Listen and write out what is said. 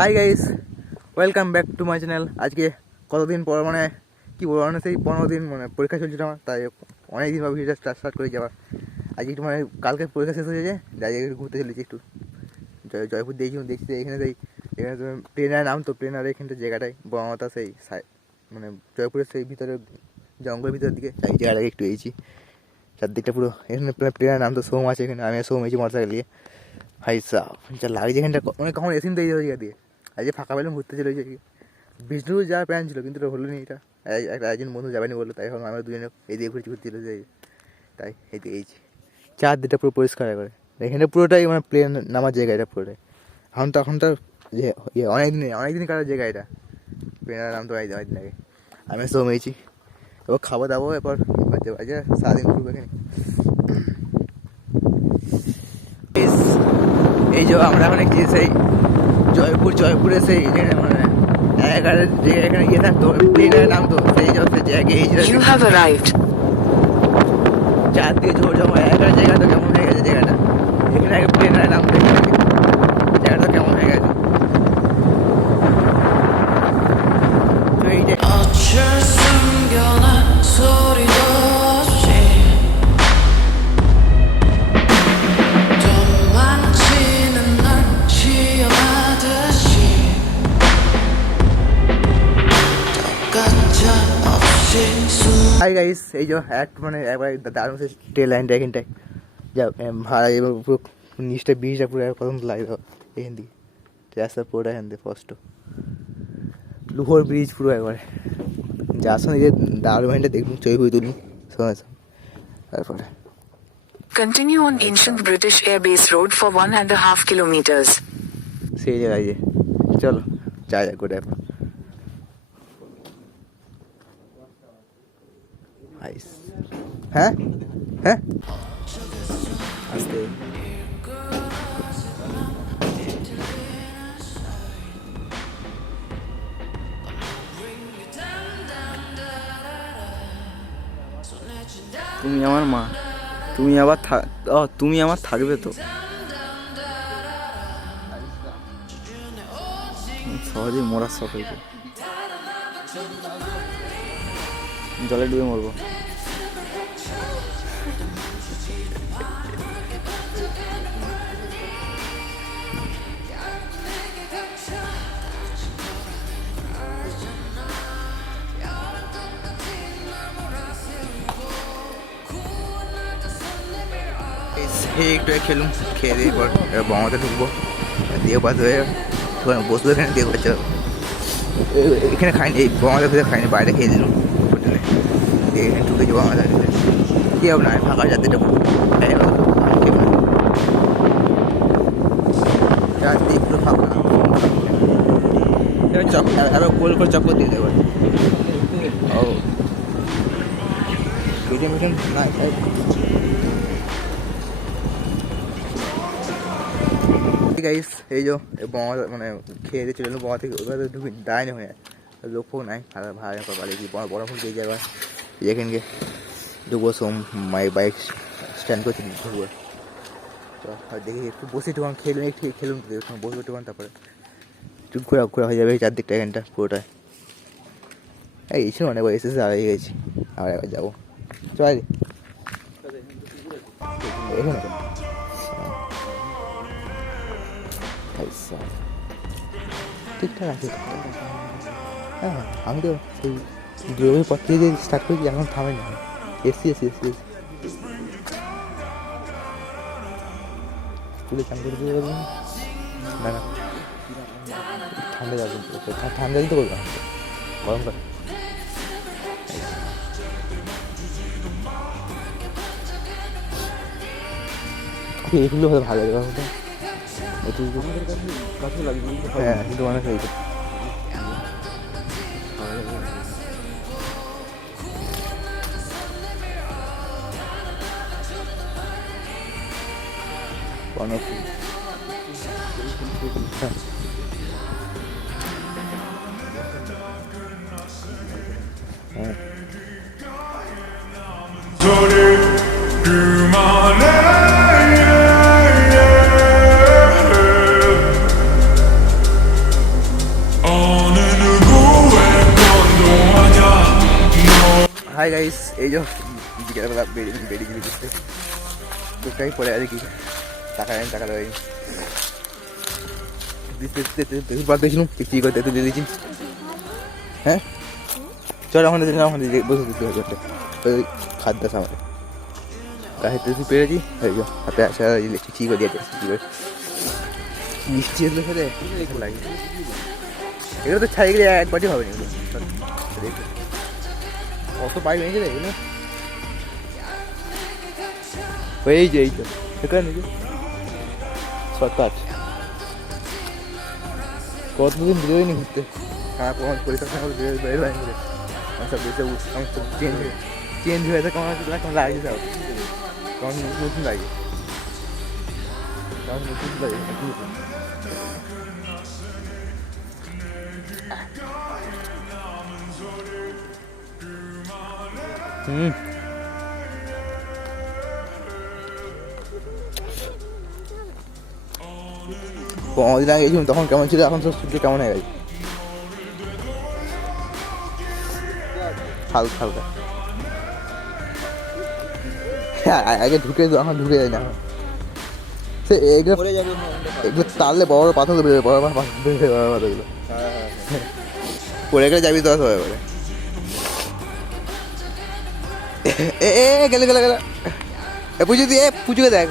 Hi guys welcome back to my channel আজকে কতদিন পর মানে কি বলব মানে সেই পনেরো দিন মানে পরীক্ষা চলছিল আমার, তাই অনেক দিন পর ভিডিওটা স্টার্ট স্টার্ট করে যাওয়ার আজকে একটু মানে কালকে পরীক্ষা শেষ হয়েছে, যাই একটু ঘুরতে চলেছি একটু। জয়, জয়পুর দেখছি দেখছি এখানে সেই, এখানে তো ট্রেনের নাম তো ট্রেনার এখানটা জায়গাটায় বড়মাতা সেই মানে জয়পুরের সেই ভিতরে, জঙ্গলের ভিতরের দিকে, তাই জায়গাটাকে একটু এইছি চারদিকটা পুরো, এখানে ট্রেনের নাম তো সোম আছে এখানে আমি সোম হয়েছি মোটর সাইকেল নিয়ে। হাই সাহ যা লাগছে এখানটা মানে কখন এসিন দিয়ে জায়গা দিয়ে। আজকে ফাঁকা পেলাম ঘুরতে চলে যাই বিষ্ণুপুর যাওয়ার প্ল্যান ছিল, কিন্তু হলো নি এটা। এক- একটা একজন বন্ধু যাবেনি বলল, তাই এখন আমরা দুজনে এদিকে ঘুরছি, ঘুরতে চলে যাই। তাই এদিকে এইছি চারদিকটা পুরো পরিষ্কার করে এখানে পুরোটাই মানে প্লেন নামার জায়গা এটা পুরোটাই। এখন তো এখন তো ইয়ে অনেক দিন অনেক দিন কাটার জায়গা এটা। প্লেনের নাম তো অনেক দিন আগে। আমি সোম হয়েছি এবার খাব দাবো এরপর বাজে বাজে সারাদিন ঘুরবো এখানে। এই যে আমরা এখন একটি সেই জয়পুর জয়পুরে সেই যেখানে মানে এগারো যে এখানে ইয়ে থাকতো প্লেনের নাম তো সেই যে সেই জায়গায় এই You have জোর জমা এগারো জায়গা তো কেমন হয়ে গেছে জায়গাটা? এখানে আগে প্লেনের নাম। জায়গাটা কেমন হয়ে হাই গাইস এই যে এক মানে একবার দারুণ ট্রেন লাইনটা এখানটায়। যা ভাড়া এবার পুরো নিচটা ব্রিজটা পুরো প্রথম লাগে দাও এখান দিকে রাস্তা পুরোটা এখান দিয়ে ফার্স্ট লোহর ব্রিজ পুরো একবারে। যা আসুন এই যে দারুণ লাইনটা দেখুন ছবি ফুবি তুলুন শোনা তারপরে। Continue on ancient British Air Base Road for one and a half kilometers. সেই জায়গায় যে। চলো যা যা করে হ্যাঁ হ্যাঁ তুমি আমার মা। তুমি আবার থাক তুমি আমার থাকবে তো। সহজেই মরার শখ জলে ডুবে মরবো। সেই একটু খেলুম, খেয়ে দিয়ে পর বমাতে ঢুকবো। দিয়ে পাত হয়ে বসবো, এখানে দিয়ে বাচ্চা এখানে খাইনি, এই বমাদের ভিতরে খাইনি, বাইরে খেয়ে দিলাম হোটেলে দিয়ে এখানে ঢুকেছি বমাদের ভিতরে কি হবে না, ফাঁকা আমি খেলাম। চারদিকে ফাঁকা। এবার চক গোল করে চক্কর দিয়ে দেবো। ও। পেটিএম না গাইস এই যে বোমা মানে খেয়ে দিয়ে চলে বোমা থেকে ওইভাবে ঢুকে দাঁড়ানি হয়ে লক্ষ্য নাই ভাড়া ভাড়া করে পালিয়ে গিয়ে বড় ফোন দিয়ে যাবে গিয়ে ঢুকবো, সোম মাই বাইক স্ট্যান্ড করছি, ঢুকবো। আর দেখি একটু বসে একটু খেলুন একটু খেলুন তো একটু বসবো একটু তারপরে একটু ঘোরা ঘোরা হয়ে যাবে চারদিকটা এখানটা পুরোটায় এই ছিল অনেকবার এসে এসে আগে গেছি। আবার একবার যাব। চল এখানে আচ্ছা ঠিকঠাক আছে হ্যাঁ আমি তো সেই দুর্গাপুর পর থেকে যে স্টার্ট করেছি এখন থামে না এসছি এসছি এসছি এসছি স্কুলে চান করে দিয়ে যাবেন না না ঠান্ডা যাবে ঠান্ডা দিতে করব গরম করে এগুলো হলে ভালো লাগে কথা একটু হ্যাঁ কিন্তু অনেক হয়েছে অনেক হ্যাঁ গাইস এই যে বিকেলবেলা বেরিয়ে বেরিয়ে গেলি ঘুরতে টুকটাই পরে আর কি টাকা নেই টাকা দেয় পাত দেখছিলাম পিচি করে তেঁতুল দিয়ে দিয়েছি হ্যাঁ চল দিন এখন দিয়ে বসে দিতে হবে খাদ্য সামনে গাছে তেঁতুল পেরেছি এই যে হাতে আসা চিচি করে দিয়েছে চিচি করে মিষ্টি এগুলো খেতে লাগে এগুলো তো ছাই গেলে এক বাটি হবে না এগুলো চল, দেখি। কত পাইপ এনেছে রে এগুলো ওই এই যে এই তো এখানে যে সাত আট কতদিন বেরোয়নি ঘুরতে হ্যাঁ কোনো পরীক্ষার সময় বেরোয় বেরোয় হয়নি রে আমার সব দেশে আমার সব চেঞ্জ হয়ে চেঞ্জ হয়ে থাকে কেমন হচ্ছে কেমন লাগছে সব কেমন নতুন নতুন লাগে কেমন নতুন লাগে নতুন নতুন। হুম পনেরো দিন আগে গেছিলাম তখন কেমন ছিল? এখন সব সূর্য কেমন হয়ে গেছে? হালকা হালকা। হ্যাঁ, আগে ঢুকে এখন ঢুকে যায় না। এখন। সে এগুলো এগুলো তাহলে বড় বড় পাথর বেরোবে বড় বড় পাথর বেরোবে বড় বড় পাথরগুলো। পড়ে গেলে যাবি তো সবাই বলে। এ গেলে গেলে গেলে। পুজো দিয়ে পুজোকে দেখ।